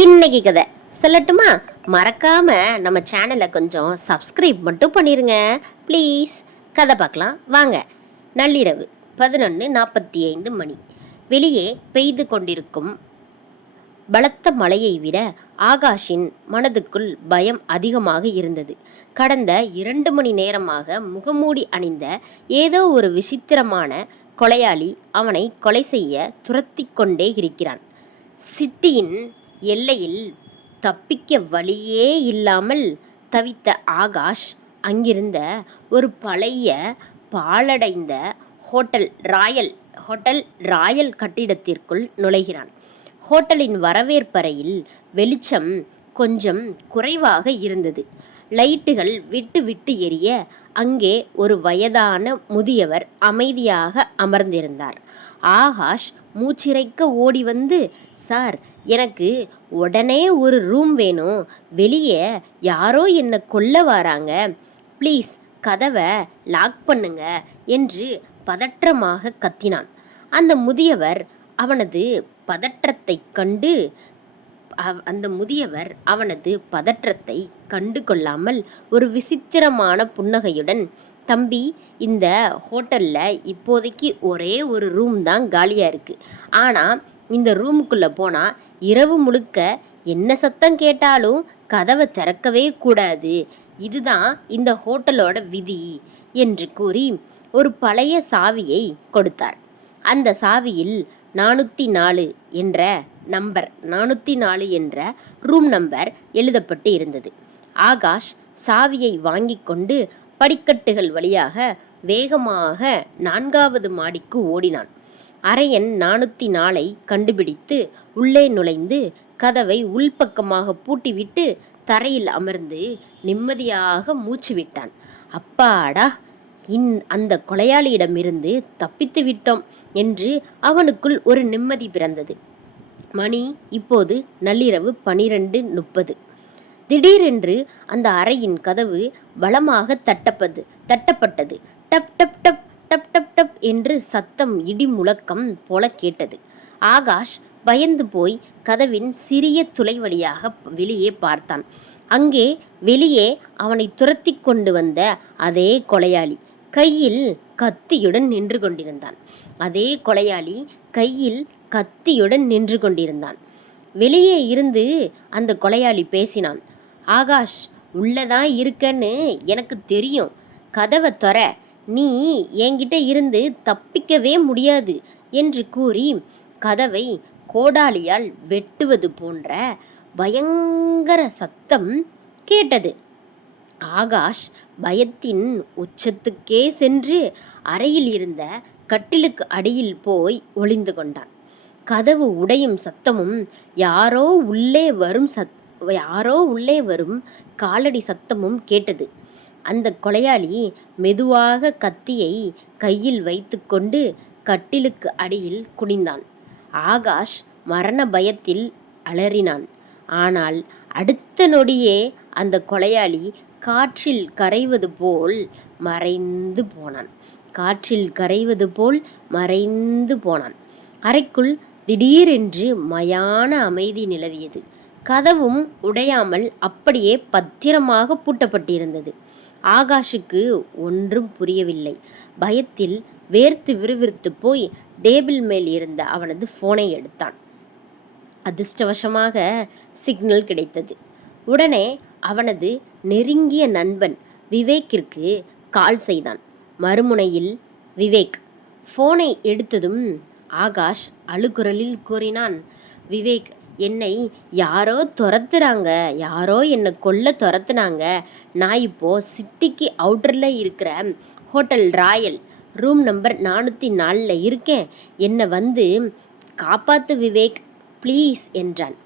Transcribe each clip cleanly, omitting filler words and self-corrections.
இன்னைக்கு கதை சொல்லட்டுமா? மறக்காம நம்ம சேனலை கொஞ்சம் சப்ஸ்கிரைப் மட்டும் பண்ணிருங்க ப்ளீஸ். கதை பார்க்கலாம் வாங்க. நள்ளிரவு 11:45 மணி. வெளியே பெய்து கொண்டிருக்கும் பலத்த மழையை விட ஆகாஷின் மனதுக்குள் பயம் அதிகமாக இருந்தது. கடந்த 2 மணி நேரமாக முகமூடி அணிந்த ஏதோ ஒரு விசித்திரமான கொலையாளி அவனை கொலை செய்ய துரத்தி கொண்டே இருக்கிறான். சிட்டியின் எல்லையில் தப்பிக்க வழியே இல்லாமல் தவித்த ஆகாஷ் அங்கிருந்த ஒரு பழைய பாழடைந்த ஹோட்டல் ராயல் கட்டிடத்திற்குள் நுழைகிறான். ஹோட்டலின் வரவேற்பறையில் வெளிச்சம் கொஞ்சம் குறைவாக இருந்தது. லைட்டுகள் விட்டு விட்டு எரிய அங்கே ஒரு வயதான முதியவர் அமைதியாக அமர்ந்திருந்தார். ஆகாஷ் மூச்சிறைக்க ஓடி வந்து, சார், எனக்கு உடனே ஒரு ரூம் வேணும். வெளியே யாரோ என்னை கொல்ல வராங்க. ப்ளீஸ் கதவை லாக் பண்ணுங்க என்று பதற்றமாக கத்தினான். அந்த முதியவர் அவனது பதற்றத்தை கண்டு கொள்ளாமல் ஒரு விசித்திரமான புன்னகையுடன், தம்பி, இந்த ஹோட்டலில் இப்போதைக்கு ஒரே ஒரு ரூம் தான் காலியாக இருக்குது. ஆனால் இந்த ரூமுக்குள்ளே போனால் இரவு முழுக்க என்ன சத்தம் கேட்டாலும் கதவை திறக்கவே கூடாது. இதுதான் இந்த ஹோட்டலோட விதி என்று கூறி ஒரு பழைய சாவியை கொடுத்தார். அந்த சாவியில் 404 என்ற 404 என்ற ரூம் நம்பர் எழுதப்பட்டு இருந்தது. ஆகாஷ் சாவியை வாங்கி கொண்டு படிக்கட்டுகள் வழியாக வேகமாக 4வது மாடிக்கு ஓடினான். அறையன் 404 கண்டுபிடித்து உள்ளே நுழைந்து கதவை உள்பக்கமாக பூட்டிவிட்டு தரையில் அமர்ந்து நிம்மதியாக மூச்சு விட்டான். அப்பாடா, அந்த கொலையாளியிடமிருந்து தப்பித்து விட்டோம் என்று அவனுக்குள் ஒரு நிம்மதி பிறந்தது. மணி இப்போது நள்ளிரவு 12:30. திடீரென்று அந்த அறையின் கதவு பலமாக தட்டப்பட்டது. டப் டப் டப் டப் டப் டப் என்று சத்தம் இடி முழக்கம் போல கேட்டது. ஆகாஷ் பயந்து போய் கதவின் சிறிய துளை வழியாக வெளியே பார்த்தான். அங்கே வெளியே அவனை துரத்தி கொண்டு வந்த அதே கொலையாளி கையில் கத்தியுடன் நின்று கொண்டிருந்தான். வெளியே இருந்து அந்த கொலையாளி பேசினான். ஆகாஷ், உள்ளதான் இருக்கன்னு எனக்கு தெரியும். கதவை தொற, நீ என்கிட்ட இருந்து தப்பிக்கவே முடியாது என்று கூறி கதவை கோடாலியால் வெட்டுவது போன்ற பயங்கர சத்தம் கேட்டது. ஆகாஷ் பயத்தின் உச்சத்துக்கே சென்று அறையில் இருந்த கட்டிலுக்கு அடியில் போய் ஒளிந்து கொண்டான். கதவு உடையும் சத்தமும் யாரோ உள்ளே வரும் காலடி சத்தமும் கேட்டது. அந்த கொலையாளி மெதுவாக கத்தியை கையில் வைத்து கொண்டு கட்டிலுக்கு அடியில் குனிந்தான். ஆகாஷ் மரண பயத்தில் அலறினான். ஆனால் அடுத்த நொடியே அந்த கொலையாளி காற்றில் கரைவது போல் மறைந்து போனான். அறைக்குள் திடீரென்று மயான அமைதி நிலவியது. கதவும் உடையாமல் அப்படியே பத்திரமாக பூட்டப்பட்டிருந்தது. ஆகாஷுக்கு ஒன்றும் புரியவில்லை. பயத்தில் வேர்த்து விறுவிறுத்து போய் டேபிள் மேல் இருந்த அவனது போனை எடுத்தான். அதிர்ஷ்டவசமாக சிக்னல் கிடைத்தது. உடனே அவனது நெருங்கிய நண்பன் விவேக்கிற்கு கால் செய்தான். மறுமுனையில் விவேக். போனை எடுத்ததும் ஆகாஷ் அழுகுரலில் கூறினான், விவேக், என்னை யாரோ என்னை கொல்ல துரத்துனாங்க. நான் இப்போ சிட்டிக்கு அவுட்டரில் இருக்கிற ஹோட்டல் ராயல் ரூம் நம்பர் 404 இருக்கேன். என்னை வந்து காப்பாத்து விவேக், ப்ளீஸ் என்றான்.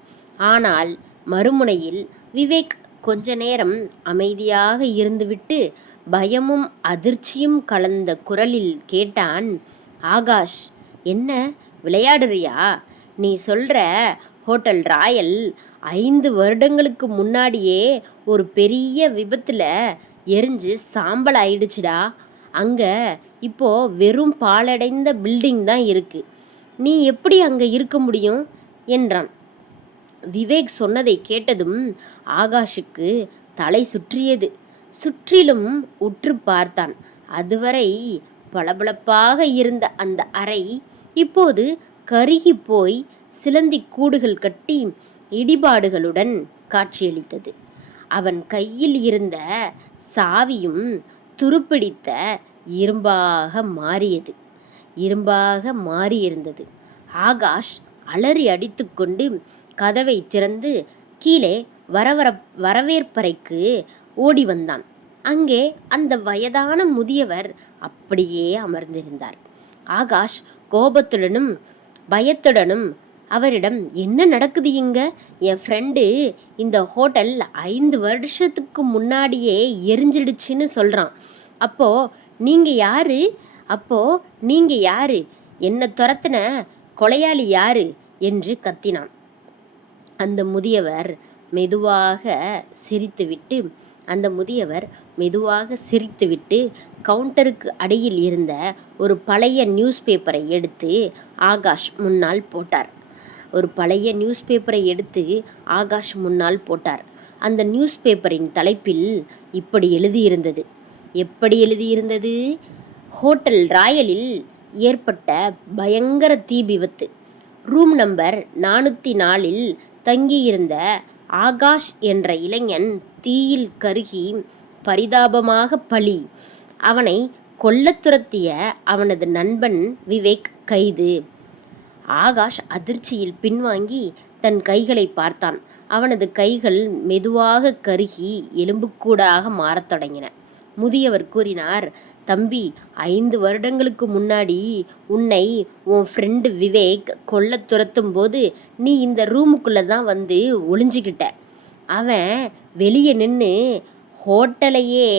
ஆனால் மறுமுனையில் விவேக் கொஞ்ச நேரம் அமைதியாக இருந்துவிட்டு பயமும் அதிர்ச்சியும் கலந்த குரலில் கேட்டான், ஆகாஷ், என்ன விளையாடுறியா? நீ சொல்கிற ஹோட்டல் ராயல் 5 வருடங்களுக்கு முன்னாடியே ஒரு பெரிய விபத்தில் எரிஞ்சு சாம்பல் ஆயிடுச்சுடா. அங்கே இப்போது வெறும் பாழடைந்த பில்டிங் தான் இருக்குது. நீ எப்படி அங்கே இருக்க முடியும் என்றான். விவேக் சொன்னதை கேட்டதும் ஆகாஷுக்கு தலை சுற்றியது. சுற்றிலும் உற்று பார்த்தான். அதுவரை பளபளப்பாக இருந்த அந்த அறை இப்போது கருகி போய் சிலந்தி கூடுகள் கட்டி இடிபாடுகளுடன் காட்சியளித்தது. அவன் கையில் இருந்த சாவியும் துருப்பிடித்த இரும்பாக மாறியிருந்தது. ஆகாஷ் அலறி அடித்துக்கொண்டு கதவை திறந்து கீழே வரவேற்பறைக்கு ஓடி வந்தான். அங்கே அந்த வயதான முதியவர் அப்படியே அமர்ந்திருந்தார். ஆகாஷ் கோபத்துடனும் பயத்துடனும் அவரிடம், என்ன நடக்குது இங்க? என் ஃப்ரெண்டு இந்த ஹோட்டல் 5 வருஷத்துக்கு முன்னாடியே எரிஞ்சிடுச்சுன்னு சொல்கிறான். அப்போ நீங்க யாரு? என்ன துரத்தின கொலையாளி யாரு என்று கத்தினான். அந்த முதியவர் மெதுவாக சிரித்துவிட்டு கவுண்டருக்கு அடியில் இருந்த ஒரு பழைய நியூஸ் பேப்பரை எடுத்து ஆகாஷ் முன்னால் போட்டார். அந்த நியூஸ் பேப்பரின் தலைப்பில் இப்படி எழுதியிருந்தது. எப்படி எழுதியிருந்தது? ஹோட்டல் ராயலில் ஏற்பட்ட பயங்கர தீ விபத்து. ரூம் நம்பர் 404 தங்கியிருந்த ஆகாஷ் என்ற இளைஞன் தீயில் கருகி பரிதாபமாக பலி. அவனை கொல்லத் துரத்திய அவனது நண்பன் விவேக் கைது. ஆகாஷ் அதிர்ச்சியில் பின்வாங்கி தன் கைகளை பார்த்தான். அவனது கைகள் மெதுவாக கருகி எலும்புக்கூடாக மாறத் தொடங்கின. முதியவர் கூறினார், தம்பி, 5 வருடங்களுக்கு முன்னாடி உன்னை உன் ஃப்ரெண்டு விவேக் கொல்லத் துரத்தும் போது நீ இந்த ரூமுக்குள்ளே தான் வந்து ஒளிஞ்சிக்கிட்ட. அவன் வெளியே நின்று ஹோட்டலையே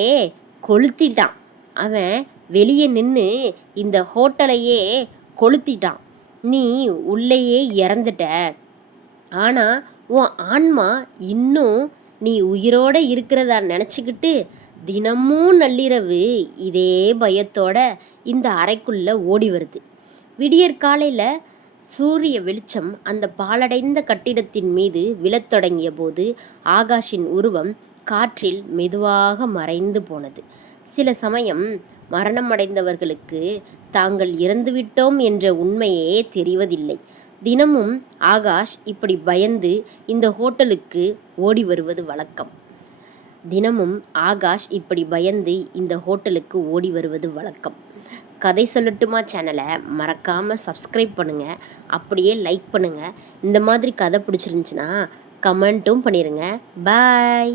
கொளுத்திட்டான். நீ உள்ளேயே இறந்துட்ட. ஆனால் உன் ஆன்மா இன்னும் நீ உயிரோடு இருக்கிறதா நினச்சிக்கிட்டு தினமும் நள்ளிரவு இதே பயத்தோட இந்த அறைக்குள்ளே ஓடி வருது. விடியற்காலையில் சூரிய வெளிச்சம் அந்த பாழடைந்த கட்டிடத்தின் மீது விழத் தொடங்கிய போது ஆகாஷின் உருவம் காற்றில் மெதுவாக மறைந்து போனது. சில சமயம் மரணமடைந்தவர்களுக்கு தாங்கள் இறந்துவிட்டோம் என்ற உண்மையே தெரிவதில்லை. தினமும் ஆகாஷ் இப்படி பயந்து இந்த ஹோட்டலுக்கு ஓடி வருவது வழக்கம். கதை சொல்லட்டுமா சேனலை மறக்காமல் சப்ஸ்கிரைப் பண்ணுங்கள். அப்படியே லைக் பண்ணுங்கள். இந்த மாதிரி கதை பிடிச்சிருந்துச்சுன்னா கமெண்ட்டும் பண்ணிடுங்க. பாய்.